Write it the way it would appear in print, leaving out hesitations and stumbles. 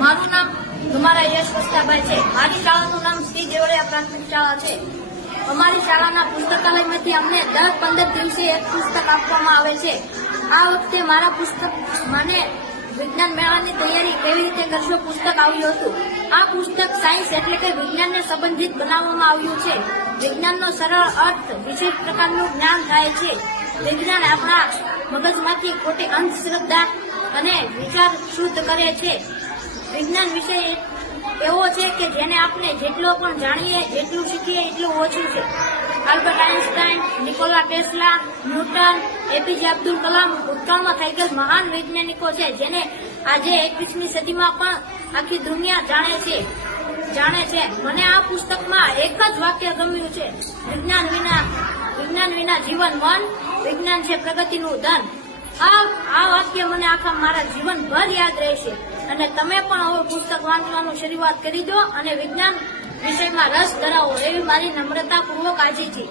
મારું નામ તમારા યશ વસ્તાભાઈ છે. મારી શાળાનું નામ શ્રી દેવળિયા પ્રાથમિક શાળા છે. અમારી શાળાના પુસ્તકાલયમાંથી અમને દર 15 દિવસે એક પુસ્તક આપવામાં આવે છે. આ વખતે મારા પુસ્તક મને વિજ્ઞાન મેળાની તૈયારી કેવી રીતે કરશો પુસ્તક આવ્યું હતું. આ પુસ્તક સાયન્સ એટલે કે વિજ્ઞાનને સંબંધિત બનાવવામાં આવ્યું છે. વિજ્ઞાનનો સરળ અર્થ વિશેષ પ્રકારનું જ્ઞાન થાય છે. વિજ્ઞાન આપણા મગજમાંથી ખોટી અંધશ્રદ્ધા અને વિચાર શુદ્ધ કરે છે. વિજ્ઞાન વિષય એવો છે કે જેને આપણે જેટલો પણ જાણીએ જેટલું શીખીએ એટલું ઓછું છે. Albert Einstein, Nikola Tesla, Newton, APJ Abdul Kalam ભૂતકાળમાં થઈ ગયેલ મહાન વૈજ્ઞાનિકો છે જેને આજે 21મી સદીમાં પણ આખી દુનિયા જાણે છે. મને આ પુસ્તકમાં એક જ વાક્ય ગમ્યું છે, વિજ્ઞાન વિના જીવન મન, વિજ્ઞાન છે પ્રગતિનું ધન. આ વાક્ય મને આખા મારા જીવનભર યાદ રહેશે. અને તમે પણ હવે પુસ્તક વાંચવાનું શરૂઆત કરી દો અને વિજ્ઞાન વિષયમાં રસ ધરાવો એવી મારી નમ્રતાપૂર્વક આજી છે.